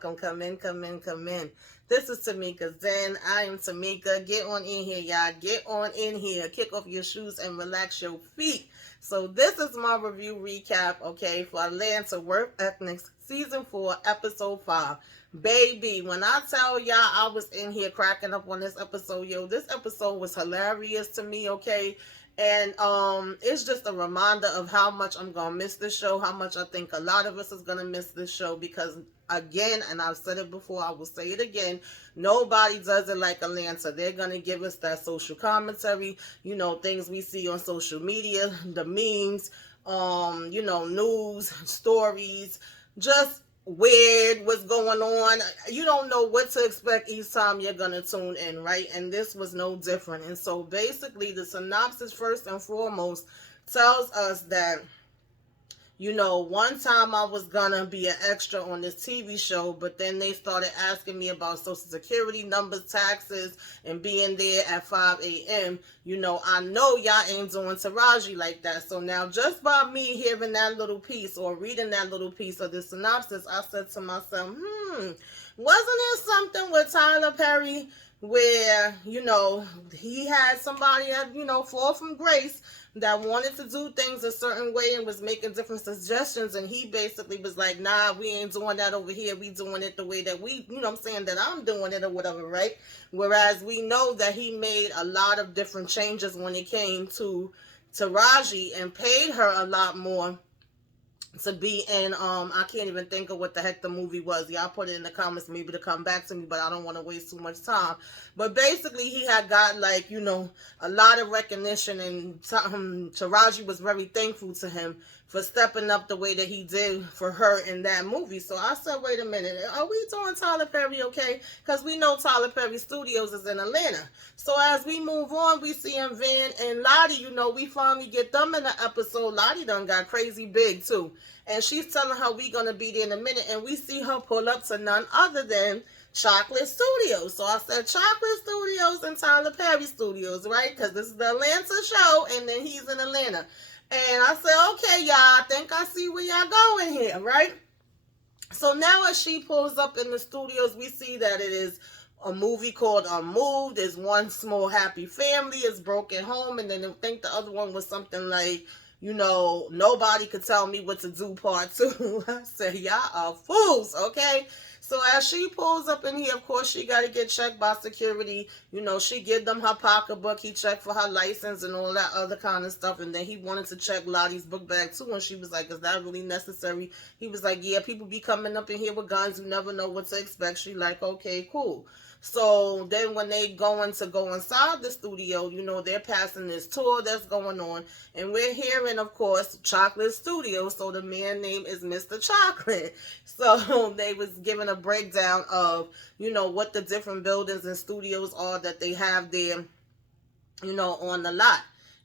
welcome. Come in, come in, come in. This is Tamika Zen. I am Tamika. Get on in here, y'all. Get on in here. Kick off your shoes and relax your feet. So this is my review recap, okay, for Atlantafx Season 4, Episode 5. Baby, when I tell y'all I was in here cracking up on this episode, yo, this episode was hilarious to me, okay? And it's just a reminder of how much I'm gonna miss this show, how much I think a lot of us is gonna miss this show because again, and I've said it before, I will say it again, nobody does it like Atlanta. They're gonna give us that social commentary, things we see on social media, the memes, news, stories, just weird what's going on. You don't know what to expect each time you're gonna tune in, right? And this was no different. And so basically the synopsis first and foremost tells us that one time I was gonna be an extra on this TV show, but then they started asking me about social security numbers, taxes, and being there at 5 a.m. I know y'all ain't doing Taraji like that. So now just by me hearing that little piece or reading that little piece of the synopsis, I said to myself, wasn't it something with Tyler Perry where, he had somebody that, fall from grace that wanted to do things a certain way and was making different suggestions, and he basically was like, nah, we ain't doing that over here, we doing it the way that we, that I'm doing it or whatever, right? Whereas we know that he made a lot of different changes when it came to Taraji and paid her a lot more to be in, I can't even think of what the heck the movie was. Y'all put it in the comments maybe to come back to me, but I don't want to waste too much time. But basically he had got a lot of recognition, and Taraji was very thankful to him for stepping up the way that he did for her in that movie. So I said, wait a minute, are we doing Tyler Perry okay? Because we know Tyler Perry Studios is in Atlanta. So as we move on, we see him Van and Lottie, we finally get them in the episode. Lottie done got crazy big too. And she's telling her we gonna be there in a minute, and we see her pull up to none other than Chocolate Studios. So I said Chocolate Studios and Tyler Perry Studios, right? Because this is the Atlanta show, and then he's in Atlanta. And I said, okay, y'all, I think I see where y'all going here, right? So now as she pulls up in the studios, we see that it is a movie called Unmoved. There's One Small Happy Family, Is Broken Home, and then I think the other one was something like, Nobody Could Tell Me What to Do Part 2. I said, y'all are fools, okay? So as she pulls up in here, of course, she got to get checked by security. She give them her pocketbook. He checked for her license and all that other kind of stuff. And then he wanted to check Lottie's book bag too. And she was like, is that really necessary? He was like, yeah, people be coming up in here with guns. You never know what to expect. She like, okay, cool. So then when they go inside the studio, they're passing this tour that's going on. And we're hearing, of course, Chocolate Studio. So the man name is Mr. Chocolate. So they was giving a breakdown of, what the different buildings and studios are that they have there, on the lot.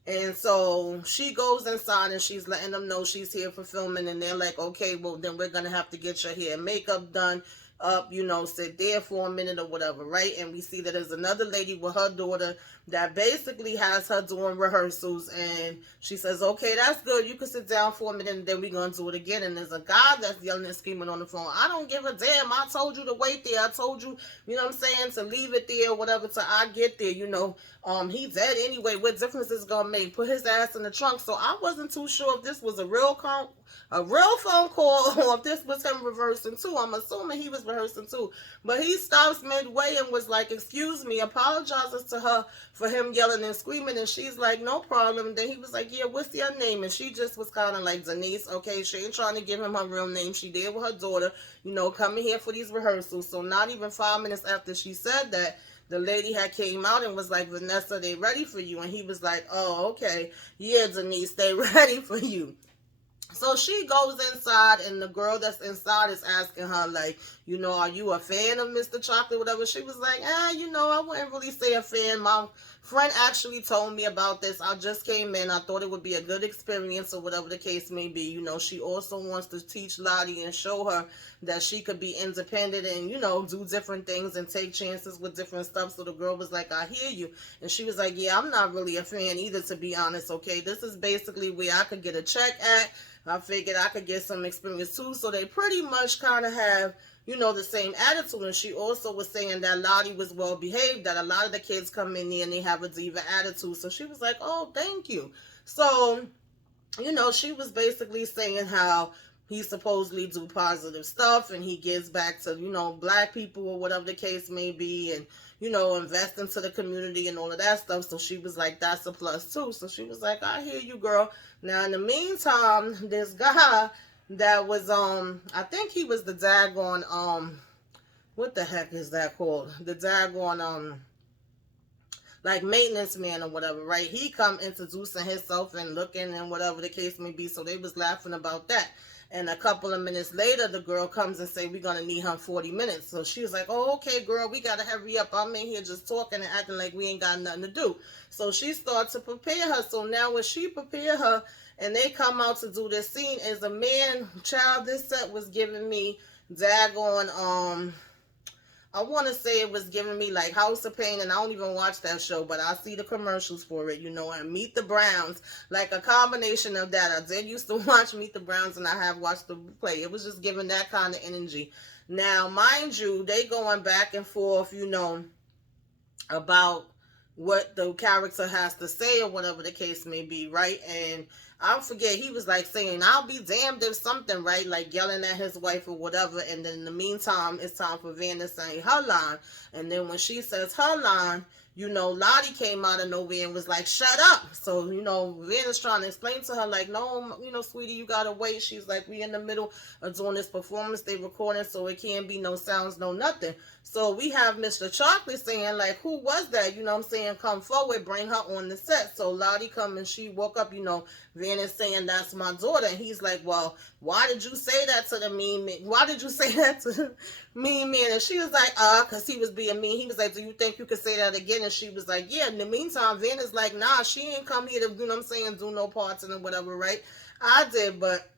And so she goes inside and she's letting them know she's here for filming. And they're like, okay, well, then we're going to have to get your hair and makeup done up, sit there for a minute or whatever, right? And we see that there's another lady with her daughter that basically has her doing rehearsals, and she says, okay, that's good, you can sit down for a minute and then we're gonna do it again. And there's a guy that's yelling and screaming on the phone, I don't give a damn, I told you to wait there, I told you, to leave it there or whatever till I get there. He's dead anyway, what difference is gonna make? Put his ass in the trunk. So I wasn't too sure if this was a real phone call or if this was him reversing too. I'm assuming he was rehearsing too. But he stops midway and was like, excuse me, apologizes to her for him yelling and screaming. And she's like, no problem. And then he was like, yeah, what's your name? And she just was kind of like, Denise. Okay, she ain't trying to give him her real name. She did with her daughter, coming here for these rehearsals. So not even 5 minutes after she said that, the lady had came out and was like, Vanessa, they ready for you. And he was like, oh, okay. Yeah, Denise, they ready for you. So she goes inside, and the girl that's inside is asking her, like, are you a fan of Mr. Chocolate, whatever? She was like, I wouldn't really say a fan. My friend actually told me about this. I just came in. I thought it would be a good experience or whatever the case may be. She also wants to teach Lottie and show her that she could be independent and, do different things and take chances with different stuff. So the girl was like, I hear you. And she was like, yeah, I'm not really a fan either, to be honest, okay? This is basically where I could get a check at. I figured I could get some experience too. So they pretty much kind of have, the same attitude. And she also was saying that Lottie was well behaved, that a lot of the kids come in there and they have a diva attitude. So she was like, oh, thank you. So, she was basically saying how he supposedly do positive stuff and he gives back to, black people or whatever the case may be, and, invest into the community and all of that stuff. So she was like, that's a plus too. So she was like, I hear you, girl. Now, in the meantime, this guy that was, I think he was the daggone, what the heck is that called? The daggone, like maintenance man or whatever, right? He come introducing himself and looking and whatever the case may be. So they was laughing about that. And a couple of minutes later, the girl comes and say, we're going to need her 40 minutes. So she was like, oh, okay, girl, we got to hurry up. I'm in here just talking and acting like we ain't got nothing to do. So she starts to prepare her. So now when she prepare her and they come out to do this scene, as a man, child, this set was giving me daggone, I want to say it was giving me like House of Pain, and I don't even watch that show, but I see the commercials for it, and Meet the Browns, like a combination of that. I did used to watch Meet the Browns, and I have watched the play. It was just giving that kind of energy. Now, mind you, they going back and forth, about what the character has to say or whatever the case may be, right? And I forget, he was like saying, I'll be damned if something, right? Like yelling at his wife or whatever. And then in the meantime, it's time for Van to say her line. And then when she says her line, Lottie came out of nowhere and was like, shut up. So, Van is trying to explain to her, like, no, sweetie, you gotta wait. She's like, we in the middle of doing this performance. They recording, so it can't be no sounds, no nothing. So we have Mr. Chocolate saying, like, who was that? You know what I'm saying? Come forward, bring her on the set. So Lottie come and she woke up, Van is saying, that's my daughter. And he's like, well, why did you say that to the mean man? Why did you say that to the mean man? And she was like, because he was being mean. He was like, do you think you could say that again? And she was like, yeah. In the meantime, Van is like, nah, she ain't come here to, do no parts and whatever, right? I did, but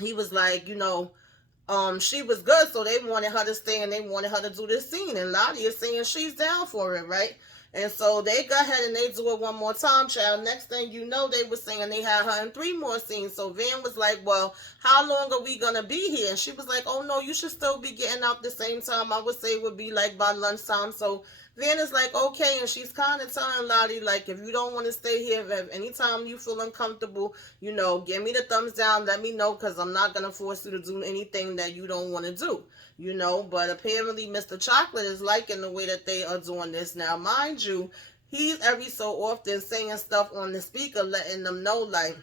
he was like, she was good, so they wanted her to stay and they wanted her to do this scene. And Lottie is saying she's down for it, right? And so they go ahead and they do it one more time, child. Next thing you know, they were saying they had her in 3 more scenes. So Van was like, well, how long are we going to be here? And she was like, oh, no, you should still be getting out the same time. I would say it would be like by lunchtime. So Van is like, okay. And she's kind of telling Lottie, like, if you don't want to stay here, if anytime you feel uncomfortable, give me the thumbs down. Let me know, because I'm not going to force you to do anything that you don't want to do. But apparently Mr. Chocolate is liking the way that they are doing this. Now, mind you, he's every so often saying stuff on the speaker, letting them know, like,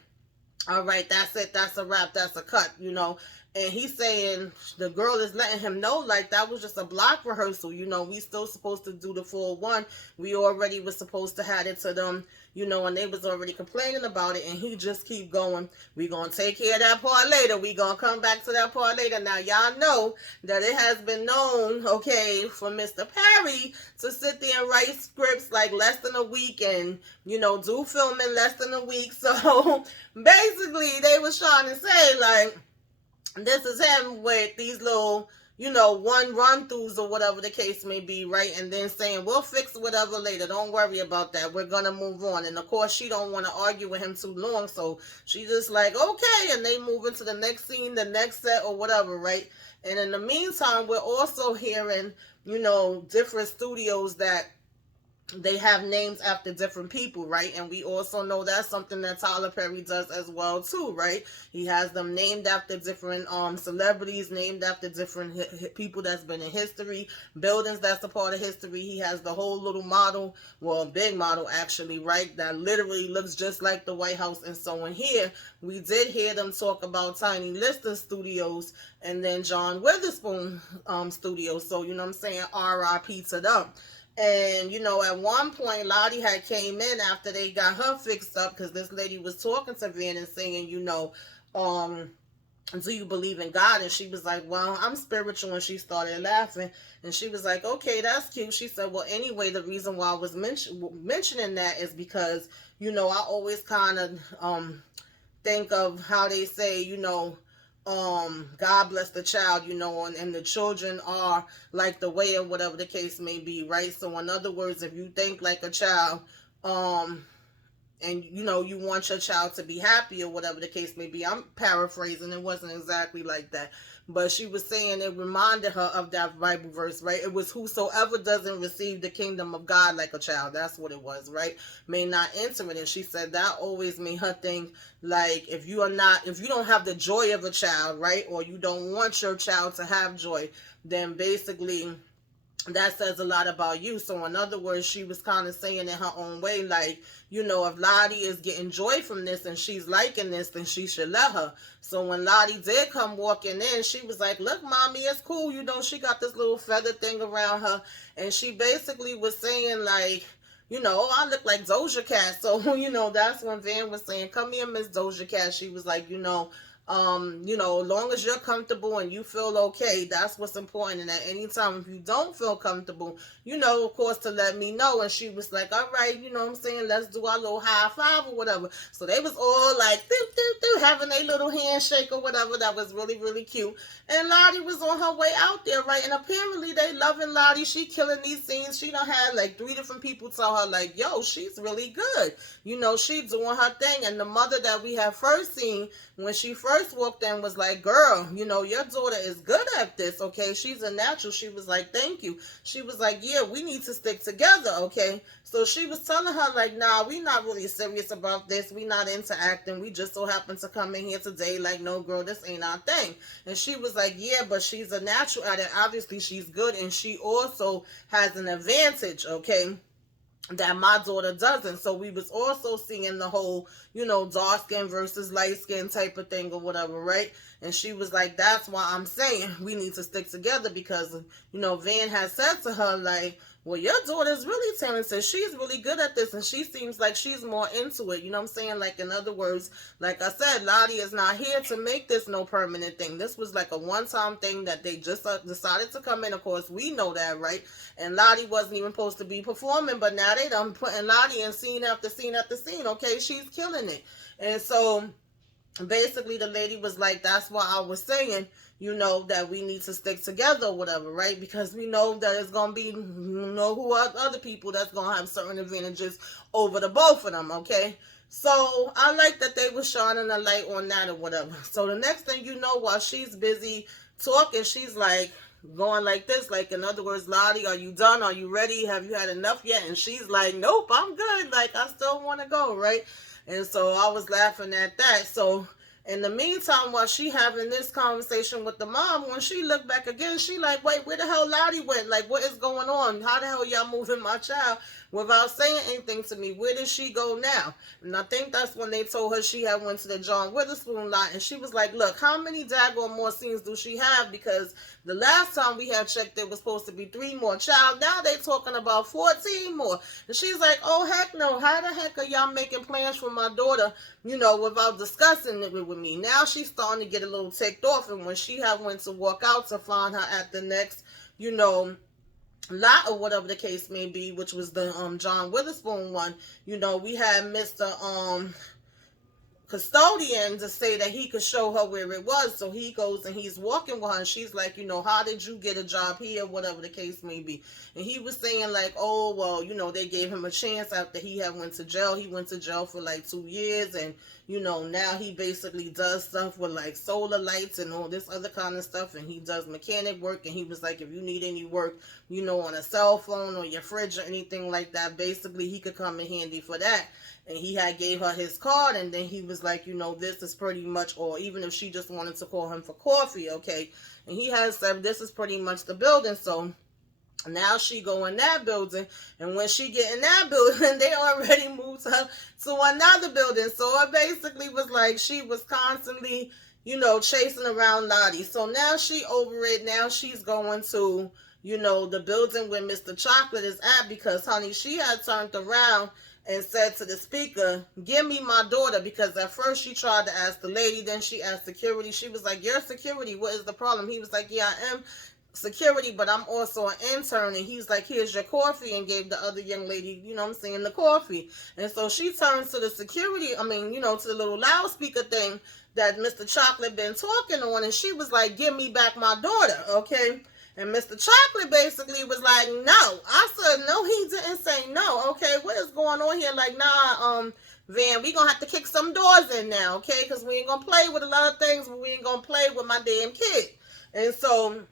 all right, that's it, that's a wrap, that's a cut, And he's saying, the girl is letting him know, like, that was just a block rehearsal, we still supposed to do the full one. We already was supposed to have it to them, and they was already complaining about it, and he just keep going. We gonna take care of that part later. We gonna come back to that part later. Now, y'all know that it has been known, okay, for Mr. Perry to sit there and write scripts like less than a week and, do film in less than a week. So, basically, they was trying to say, like, this is him with these little, one run-throughs or whatever the case may be, right? And then saying, we'll fix whatever later. Don't worry about that. We're going to move on. And, of course, she don't want to argue with him too long. So she just like, okay. And they move into the next scene, the next set or whatever, right? And in the meantime, we're also hearing, different studios that they have names after different people, right? And we also know that's something that Tyler Perry does as well too, right? He has them named after different celebrities, named after different people that's been in history, buildings that's a part of history. He has the whole little model, well, big model actually, right? That literally looks just like the White House. And so in here, we did hear them talk about Tiny Lister Studios and then John Witherspoon Studios. So, you know what I'm saying? R.I.P. to them. And, at one point, Lottie had came in after they got her fixed up because this lady was talking to Van and saying, do you believe in God? And she was like, well, I'm spiritual. And she started laughing. And she was like, okay, that's cute. She said, well, anyway, the reason why I was mentioning that is because, I always kind of think of how they say, God bless the child, and the children are like the way or whatever the case may be, right? So in other words, if you think like a child, and you want your child to be happy or whatever the case may be. I'm paraphrasing, it wasn't exactly like that, but she was saying it reminded her of that Bible verse, right? It was whosoever doesn't receive the kingdom of God like a child, that's what it was, right, may not enter it. And she said that always made her think, like, if you don't have the joy of a child, right, or you don't want your child to have joy, then basically that says a lot about you. So in other words, she was kind of saying in her own way, like, if Lottie is getting joy from this and she's liking this, then she should let her. So when Lottie did come walking in, she was like, look, mommy, it's cool. She got this little feather thing around her. And she basically was saying, like, I look like Doja Cat. So, that's when Van was saying, come here, Miss Doja Cat. She was like, as long as you're comfortable and you feel okay, that's what's important. And at any time, if you don't feel comfortable, of course, to let me know. And she was like, all right, what I'm saying, let's do our little high five or whatever. So they was all like, doop, doop, doop, having a little handshake or whatever. That was really, really cute. And Lottie was on her way out there, right? And apparently they loving Lottie. She killing these scenes. She done had like 3 different people tell her, like, yo, she's really good. She doing her thing. And the mother that we had first seen when she first walked in was like, girl, your daughter is good at this, okay? She's a natural. She was like, thank you. She was like, yeah, we need to stick together, okay? So she was telling her, like, nah, we not really serious about this. We not into acting. We just so happen to come in here today. Like, no, girl, this ain't our thing. And she was like, yeah, but she's a natural at it. Obviously, she's good, and she also has an advantage, okay, that my daughter doesn't. So we was also seeing the whole, dark skin versus light skin type of thing or whatever, right? And she was like, that's why I'm saying we need to stick together, because, Van had said to her, like, well, your daughter's really talented. She's really good at this, and she seems like she's more into it. You know what I'm saying? Like, in other words, like I said, Lottie is not here to make this no permanent thing. This was like a one-time thing that they just decided to come in. Of course, we know that, right? And Lottie wasn't even supposed to be performing, but now they done putting Lottie in scene after scene after scene. Okay, she's killing it. And so basically the lady was like, that's why I was saying, that we need to stick together or whatever, right? Because we know that it's going to be, who are other people that's going to have certain advantages over the both of them, okay? So I like that they were shining a light on that or whatever. So the next thing you know, while she's busy talking, she's like going like this, like, in other words, Lottie, are you done? Are you ready? Have you had enough yet? And she's like, nope, I'm good. Like, I still want to go, right? And so I was laughing at that. So in the meantime, while she having this conversation with the mom, when she looked back again, she like, wait, where the hell Lottie went? Like, what is going on? How the hell y'all moving my child without saying anything to me? Where did she go now? And I think that's when they told her she had went to the John Witherspoon lot. And she was like, look, how many daggone more scenes do she have? Because the last time we had checked, there was supposed to be 3 more. Child, now they talking about 14 more. And she's like, oh, heck no. How the heck are y'all making plans for my daughter, without discussing it with me? Now she's starting to get a little ticked off. And when she had went to walk out to find her at the next, lot or whatever the case may be, which was the John Witherspoon one, we had Mr. Custodian to say that he could show her where it was. So he goes and he's walking with her, and she's like, how did you get a job here, whatever the case may be? And he was saying like, oh, well, they gave him a chance after he had went to jail. He went to jail for like 2 years, and now he basically does stuff with like solar lights and all this other kind of stuff, and he does mechanic work. And he was like, if you need any work, on a cell phone or your fridge or anything like that, basically he could come in handy for that. And he had gave her his card, and then he was like, this is pretty much, or even if she just wanted to call him for coffee, okay? And he has said, this is pretty much the building. So now she go in that building, and when she get in that building, they already moved her to another building. So it basically was like she was constantly, chasing around Lottie. So now she over it. Now she's going to, the building where Mr. Chocolate is at, because, honey, she had turned around and said to the speaker, give me my daughter, because at first she tried to ask the lady, then she asked security. She was like, you're security, what is the problem? He was like, yeah, I am security, but I'm also an intern. And he's like, here's your coffee, and gave the other young lady, the coffee. And so she turns to the security, to the little loudspeaker thing that Mr. Chocolate been talking on, and she was like, give me back my daughter, okay? And Mr. Chocolate basically was like, no. I said, no, he didn't say no. Okay, what is going on here? Like, nah, Van, we gonna have to kick some doors in now, okay? Because we ain't gonna play with a lot of things, but we ain't gonna play with my damn kid. And so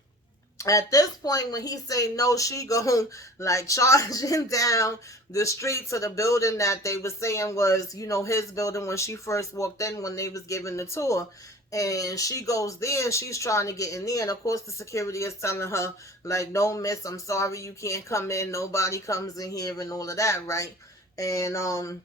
at this point, when he say no, she go like charging down the street to the building that they was saying was, his building when she first walked in when they was giving the tour. And she goes there and she's trying to get in there. And of course the security is telling her, like, no, miss, I'm sorry, you can't come in. Nobody comes in here and all of that, right? And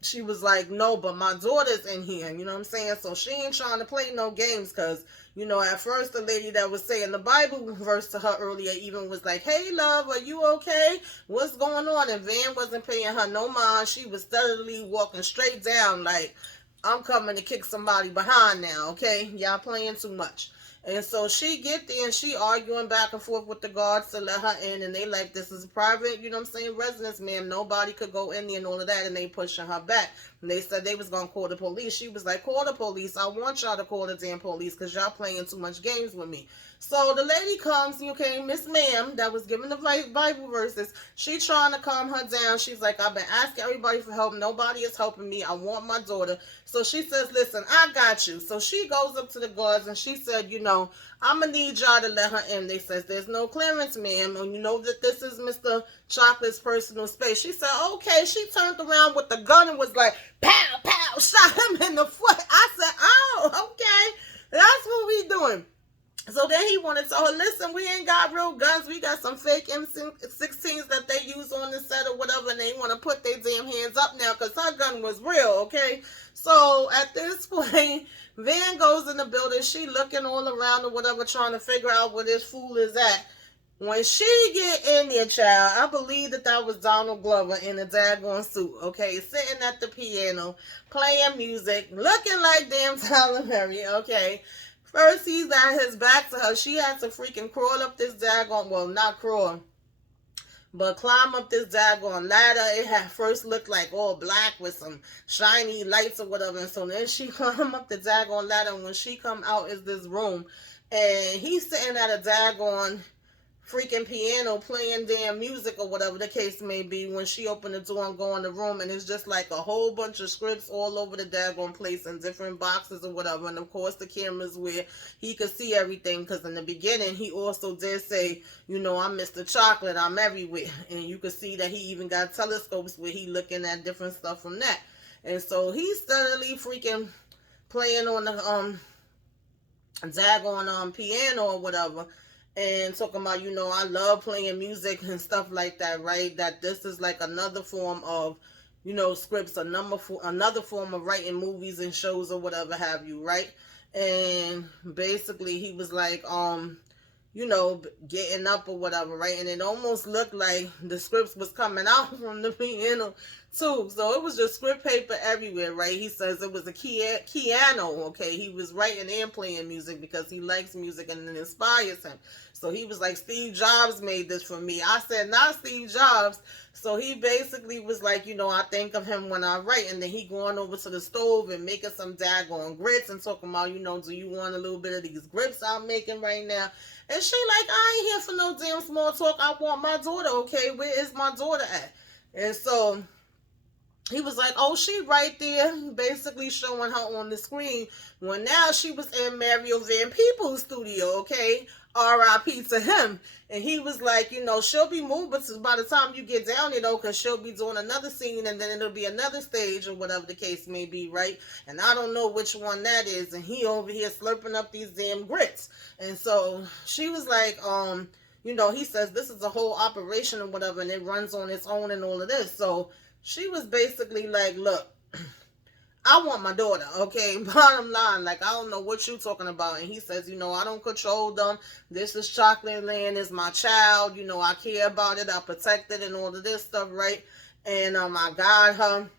she was like, no, but my daughter's in here, you know what I'm saying? So she ain't trying to play no games because, at first the lady that was saying the Bible verse to her earlier even was like, hey, love, are you okay? What's going on? And Van wasn't paying her no mind. She was steadily walking straight down like, I'm coming to kick somebody behind now, okay? Y'all playing too much. And so she get there and she arguing back and forth with the guards to let her in. And they like, this is private, residence, ma'am. Nobody could go in there and all of that. And they pushing her back. And they said they was going to call the police. She was like, call the police. I want y'all to call the damn police because y'all playing too much games with me. So the lady comes, okay, Miss Ma'am, that was giving the Bible verses. She trying to calm her down. She's like, I've been asking everybody for help. Nobody is helping me. I want my daughter. So she says, listen, I got you. So she goes up to the guards and she said, I'm going to need y'all to let her in. They says, there's no clearance, ma'am. And you know that this is Mr. Chocolate's personal space. She said, okay. She turned around with the gun and was like, pow, pow, shot him in the foot. I said, oh, okay. That's what we doing. So then he wanted to tell her, listen, we ain't got real guns. We got some fake M16s that they use on the set or whatever, and they want to put their damn hands up now because her gun was real, okay? So at this point, Van goes in the building. She looking all around or whatever, trying to figure out where this fool is at. When she get in there, child, I believe that was Donald Glover in a daggone suit, okay? Sitting at the piano, playing music, looking like damn Tyler Perry, okay? First, he's got his back to her. She had to freaking crawl up this daggone, well, not crawl, but climb up this daggone ladder. It had first looked like all black with some shiny lights or whatever. And so then she climbed up the daggone ladder. And when she come out is this room. And he's sitting at a daggone freaking piano playing damn music or whatever the case may be when she opened the door and go in the room, and it's just like a whole bunch of scripts all over the daggone place in different boxes or whatever. And of course the camera's where he could see everything, because in the beginning he also did say, I'm Mr. Chocolate, I'm everywhere, and you could see that he even got telescopes where he looking at different stuff from that. And so he's steadily freaking playing on the daggone piano or whatever, and talking about, I love playing music and stuff like that, right? That this is like another form of, scripts, another form of writing movies and shows or whatever have you, right? And basically he was like, getting up or whatever, right? And it almost looked like the scripts was coming out from the piano too. So it was just script paper everywhere, right? He says it was a piano, okay? He was writing and playing music because he likes music and it inspires him. So he was like, Steve Jobs made this for me. I said, not Steve Jobs. So he basically was like, I think of him when I write. And then he going over to the stove and making some daggone grits and talking about, do you want a little bit of these grits I'm making right now? And she like, I ain't here for no damn small talk. I want my daughter, okay? Where is my daughter at? And so he was like, oh, she right there, basically showing her on the screen. When now she was in Mario Van Peebles' studio, okay? R.I.P. to him. And he was like, she'll be moved, but by the time you get down there, because she'll be doing another scene, and then it'll be another stage, or whatever the case may be, right? And I don't know which one that is. And he over here slurping up these damn grits. And so she was like, he says this is a whole operation or whatever, and it runs on its own and all of this. So she was basically like, look, I want my daughter, okay? Bottom line, like, I don't know what you're talking about. And he says, I don't control them. This is Chocolate Land, is my child. I care about it. I protect it and all of this stuff, right? And I guide her.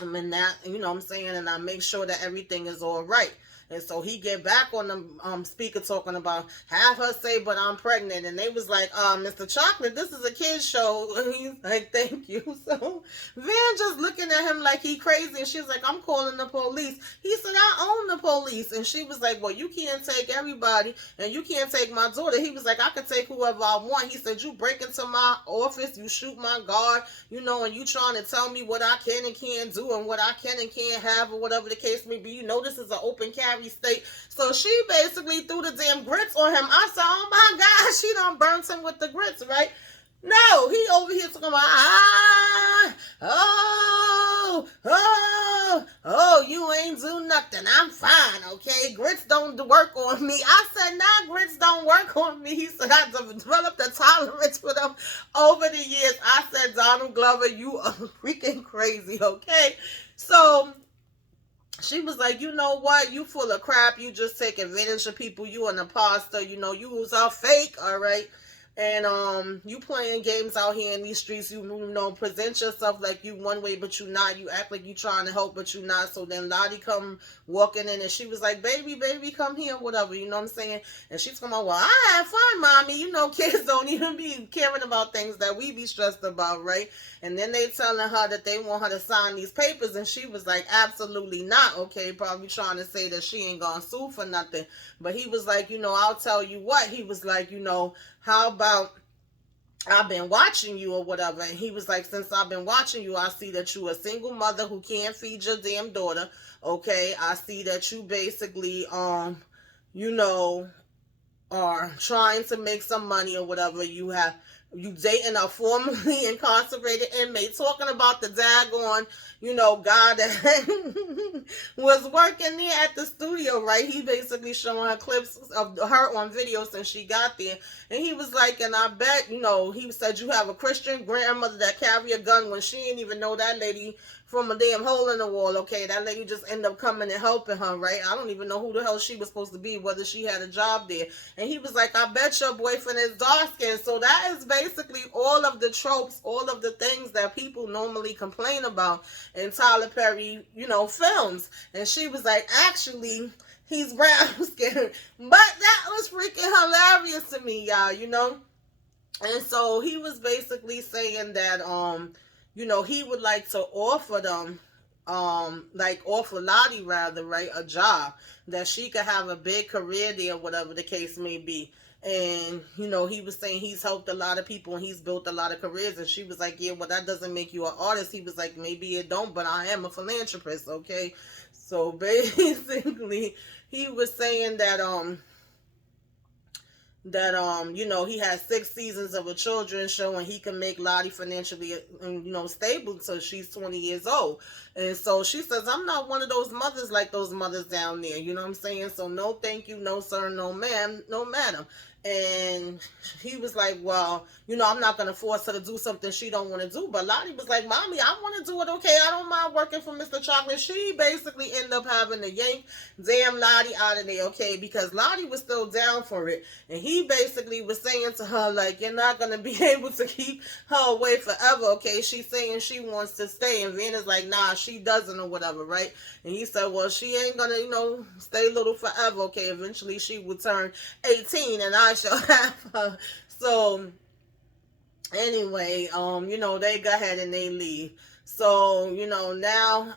I mean, that, what I'm saying? And I make sure that everything is all right. And so he get back on the speaker talking about have her say, but I'm pregnant. And they was like, Mr. Chocolate, this is a kid's show. And he's like, thank you. So Van just looking at him like he crazy. And she was like, I'm calling the police. He said, I own the police. And she was like, well, you can't take everybody and you can't take my daughter. He was like, I can take whoever I want. He said, you break into my office, you shoot my guard, and you trying to tell me what I can and can't do and what I can and can't have or whatever the case may be. You know this is an open carry state. So she basically threw the damn grits on him. I said, oh my God, she done burnt him with the grits, right? No, he over here talking about, you ain't do nothing. I'm fine, okay? Grits don't work on me. I said, nah, grits don't work on me. He said, I developed a tolerance for them over the years. I said, Donald Glover, you are freaking crazy, okay? So she was like, you know what? You full of crap. You just take advantage of people. You an imposter. You was all fake, all right? And you playing games out here in these streets. You present yourself like you one way, but you not. You act like you trying to help, but you not. So then Lottie come walking in, and she was like, baby, come here, whatever. You know what I'm saying? And she's going, well, I had fun, mommy. Kids don't even be caring about things that we be stressed about, right? And then they telling her that they want her to sign these papers, and she was like, absolutely not, okay? Probably trying to say that she ain't gonna sue for nothing. But he was like, I'll tell you what. He was like, how about I've been watching you or whatever. And he was like, since I've been watching you, I see that you a single mother who can't feed your damn daughter. Okay. I see that you basically, are trying to make some money or whatever. You dating a formerly incarcerated inmate, talking about the daggone, guy that was working there at the studio, right? He basically showing her clips of her on video since she got there. And he was like, and I bet, he said you have a Christian grandmother that carry a gun when she didn't even know that lady from a damn hole in the wall, okay? That lady just ended up coming and helping her, right? I don't even know who the hell she was supposed to be, whether she had a job there. And he was like, I bet your boyfriend is dark-skinned. So that is basically all of the tropes, all of the things that people normally complain about in Tyler Perry, films. And she was like, actually, he's brown-skinned. But that was freaking hilarious to me, y'all, And so he was basically saying that, he would like to offer them, offer Lottie rather, right, a job that she could have a big career there, whatever the case may be. And, he was saying he's helped a lot of people and he's built a lot of careers. And she was like, yeah, well, that doesn't make you an artist. He was like, maybe it don't, but I am a philanthropist, okay? So basically, he was saying that, he has 6 seasons of a children's show and he can make Lottie financially, stable until she's 20 years old. And so she says, I'm not one of those mothers like those mothers down there. You know what I'm saying? So no, thank you. No, sir. No, ma'am. No, madam. And he was like, well, I'm not going to force her to do something she don't want to do. But Lottie was like, mommy, I want to do it. Okay, I don't mind working for Mr. Chocolate. She basically ended up having to yank damn Lottie out of there, okay, because Lottie was still down for it. And he basically was saying to her, like, you're not going to be able to keep her away forever, okay? She's saying she wants to stay. And Vanna's like, nah, she doesn't or whatever, right? And he said, well, she ain't going to, stay little forever, okay? Eventually she will turn 18 and I shall have her. So anyway, they go ahead and they leave. So, now,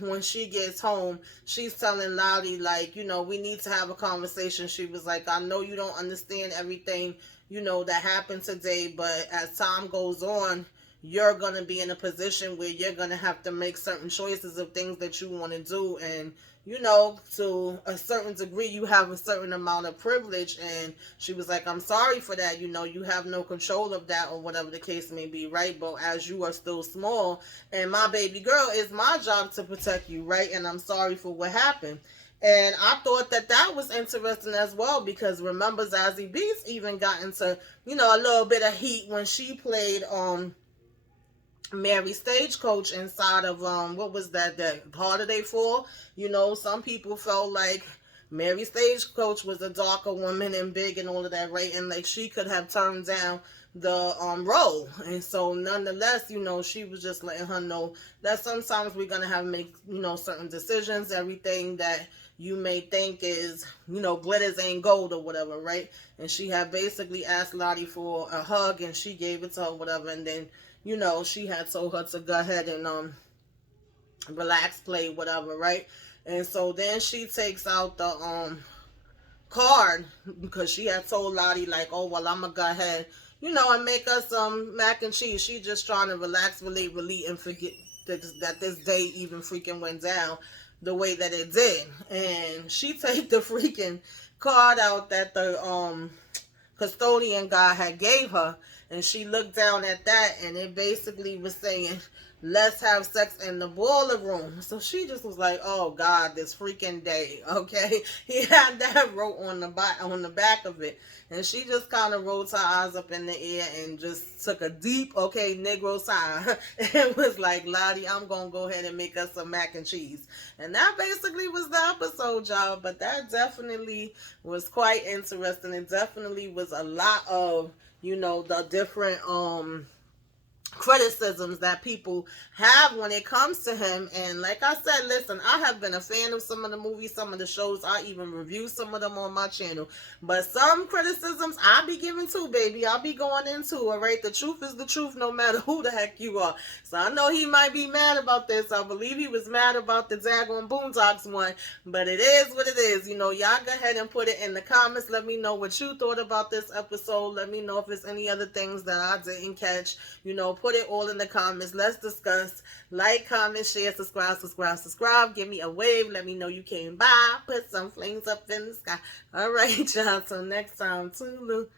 when she gets home, she's telling Lottie, like, we need to have a conversation. She was like, I know you don't understand everything, that happened today, but as time goes on, you're going to be in a position where you're going to have to make certain choices of things that you want to do. And, to a certain degree, you have a certain amount of privilege. And she was like, I'm sorry for that. You have no control of that or whatever the case may be, right? But as you are still small and my baby girl, it's my job to protect you, right? And I'm sorry for what happened. And I thought that was interesting as well, because remember Zazie Beetz even got into, a little bit of heat when she played, Mary Stagecoach inside of what was that Holiday 4. Some people felt like Mary Stagecoach was a darker woman and big and all of that, right? And like she could have turned down the role. And so nonetheless, she was just letting her know that sometimes we're gonna have to make, certain decisions. Everything that you may think is, glitters ain't gold or whatever, right? And she had basically asked Lottie for a hug, and she gave it to her, whatever. And then, she had told her to go ahead and relax, play, whatever, right? And so then she takes out the card, because she had told Lottie, like, oh, well, I'm gonna go ahead, and make us some mac and cheese. She just trying to relax, relate, and forget that this day even freaking went down the way that it did. And she take the freaking card out that the custodian guy had gave her, and she looked down at that, and it basically was saying, let's have sex in the boiler room. So she just was like, oh God, this freaking day. Okay, he had that wrote on the back of it, and she just kind of rolled her eyes up in the air and just took a deep, okay, Negro sigh, and was like, Lottie, I'm gonna go ahead and make us some mac and cheese. And that basically was the episode, y'all. But that definitely was quite interesting. It definitely was a lot of, the different criticisms that people have when it comes to him. And like I said, listen, I have been a fan of some of the movies, some of the shows. I even review some of them on my channel, but some criticisms I be giving too, baby. I'll be going into it, right? The truth is the truth, no matter who the heck you are. So I know he might be mad about this. I believe he was mad about the Daggone Boondocks one, but it is what it is. Y'all go ahead and put it in the comments. Let me know what you thought about this episode. Let me know if there's any other things that I didn't catch. Put it all in the comments. Let's discuss. Like, comment, share, subscribe. Give me a wave. Let me know you came by. Put some flames up in the sky. All right, y'all. Till next time. Toodaloo.